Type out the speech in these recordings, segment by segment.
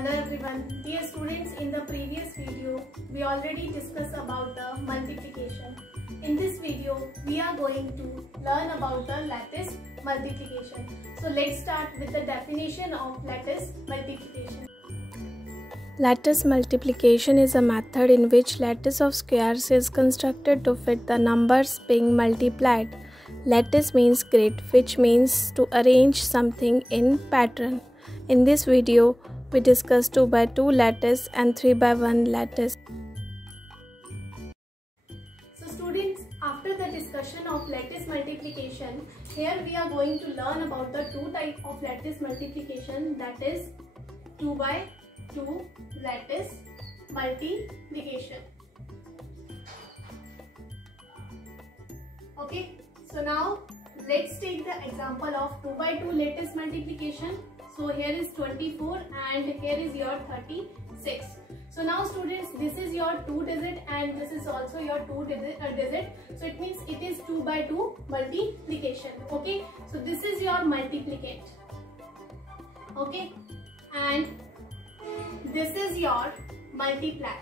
Hello everyone. Dear students, in the previous video, we already discussed about the multiplication. In this video, we are going to learn about the lattice multiplication. So let's start with the definition of lattice multiplication. Lattice multiplication is a method in which lattice of squares is constructed to fit the numbers being multiplied. Lattice means grid, which means to arrange something in pattern. In this video, we discuss 2 by 2 lattice and 3 by 1 lattice. So students, after the discussion of lattice multiplication, here we are going to learn about the two types of lattice multiplication, that is 2 by 2 lattice multiplication. Okay, so now let's take the example of 2 by 2 lattice multiplication. So here is 24 and here is your 36. So now students, this is your 2 digit and this is also your 2 digit. So it means it is 2 by 2 multiplication. Okay, so this is your multiplicand. Okay, and this is your multiplier.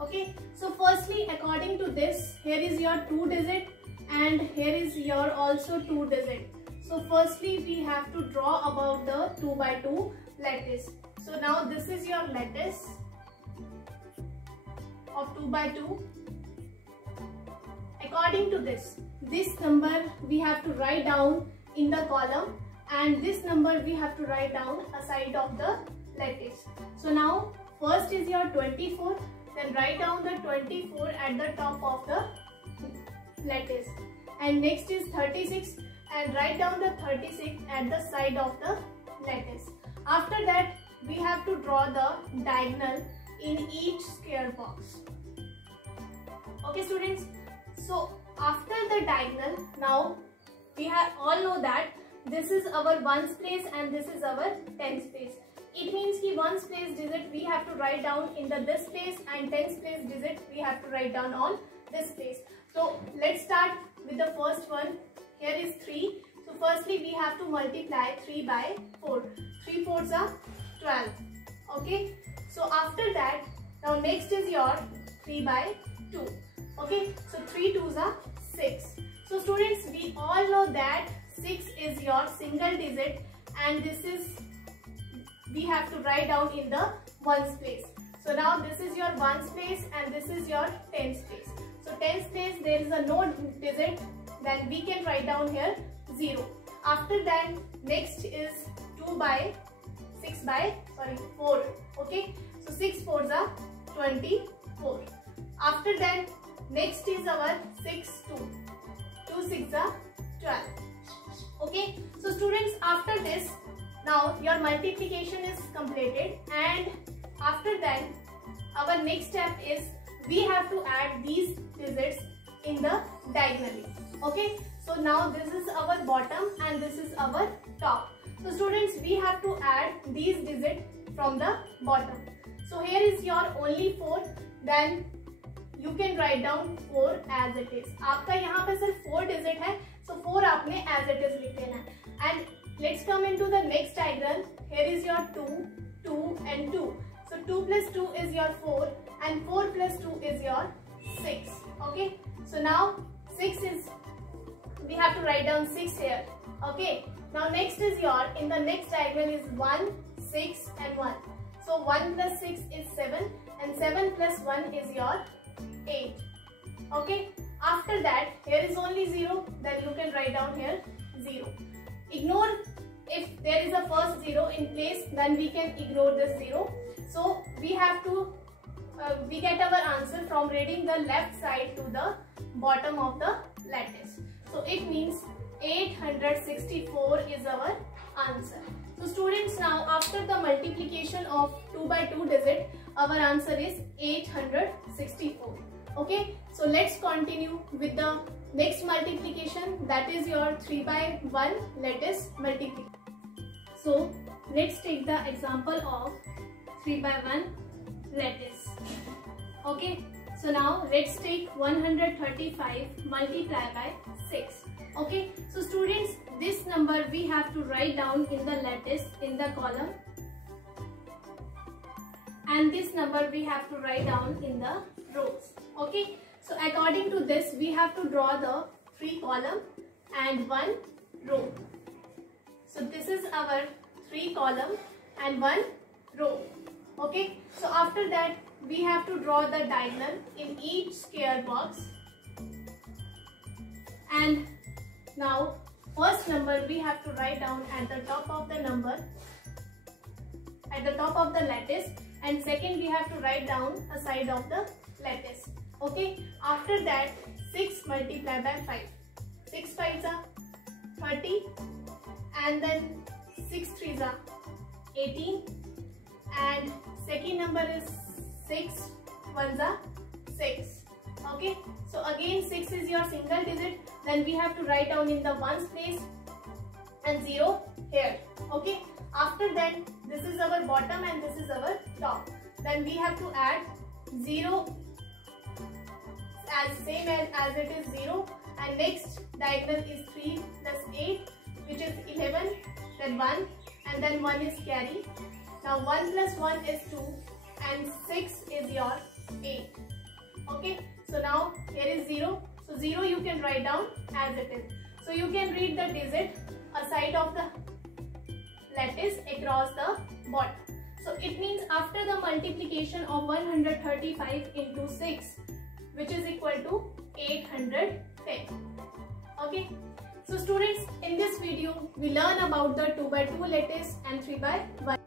Okay, so firstly, according to this, here is your 2 digit and here is your also 2 digit. So firstly, we have to draw about the 2 by 2 lattice. So now this is your lattice of 2 by 2. According to this number we have to write down in the column and this number we have to write down aside of the lattice. So now first is your 24, then write down the 24 at the top of the lattice, and next is 36 and write down the 36 at the side of the lattice. After that, we have to draw the diagonal in each square box. Okay students, so after the diagonal, now we have all know that this is our ones place and this is our tens place. It means कि ones place digit we have to write down in the this place and tens place digit we have to write down on this place. So let's start with the first one. Here is 3. So firstly we have to multiply 3 by 4. 3 fours are 12. Okay. So after that, now next is your 3 by 2. Okay. So 3 twos are 6. So students, we all know that 6 is your single digit and this is we have to write down in the ones place. So now this is your ones place and this is your tens place. So tens place there is a no digit, then we can write down here 0. After that, next is 4. Okay, so 6 fours are 24. After that, next is our 6 2. 2 6 are 12. Okay, so students, after this, now your multiplication is completed, and after that our next step is we have to add these digits in the diagonally. Okay, so now this is our bottom and this is our top. So students, we have to add these digits from the bottom. So here is your only 4, then you can write down 4 as it is. आपका यहाँ पे सिर्फ 4 digit है, so 4 आपने as it is लिख देना है. And let's come into the next diagram. Here is your 2, 2 and 2. So 2 plus 2 is your 4 and 4 plus 2 is your 6. Okay, so now 6 is, we have to write down 6 here. Okay, now next is your, in the next diagram is 1, 6 and 1. So 1 plus 6 is 7 and 7 plus 1 is your 8. Okay, after that here is only 0, then you can write down here 0. Ignore if there is a first 0 in place, then we can ignore this 0. So we have to we get our answer from reading the left side to the bottom of the lattice. So it means 864 is our answer. So students, now after the multiplication of 2 by 2 digit, our answer is 864. Okay, so let's continue with the next multiplication, that is your 3 by 1 lattice multiplication. So let's take the example of 3 by 1 lattice. Okay, so now let's take 135 multiplied by 6. Okay, so students, this number we have to write down in the lattice in the column, and this number we have to write down in the rows. Okay, so according to this we have to draw the 3 column and 1 row. So this is our 3 column and 1 row. Okay, so after that we have to draw the diagonal in each square box. And now first number we have to write down at the top of the number, at the top of the lattice, and second we have to write down a side of the lattice. Okay, after that 6 multiplied by 5. 6 5s are 30, and then 6 3s are 18, and second number is 6 1s are 6. Okay, so again 6 is your single digit, then we have to write down in the ones place and 0 here. Okay, after that this is our bottom and this is our top, then we have to add 0 as same as it is 0, and next diagonal is 3 plus 8, which is 11, then 1, and then 1 is carry. Now 1 plus 1 is 2 and 6 is your 8. Okay, so now here is 0, so 0 you can write down as it is. So you can read the digit aside of the lattice across the bottom. So it means after the multiplication of 135 into 6, which is equal to 810. Okay, so students, in this video we learn about the 2 by 2 lattice and 3 by 1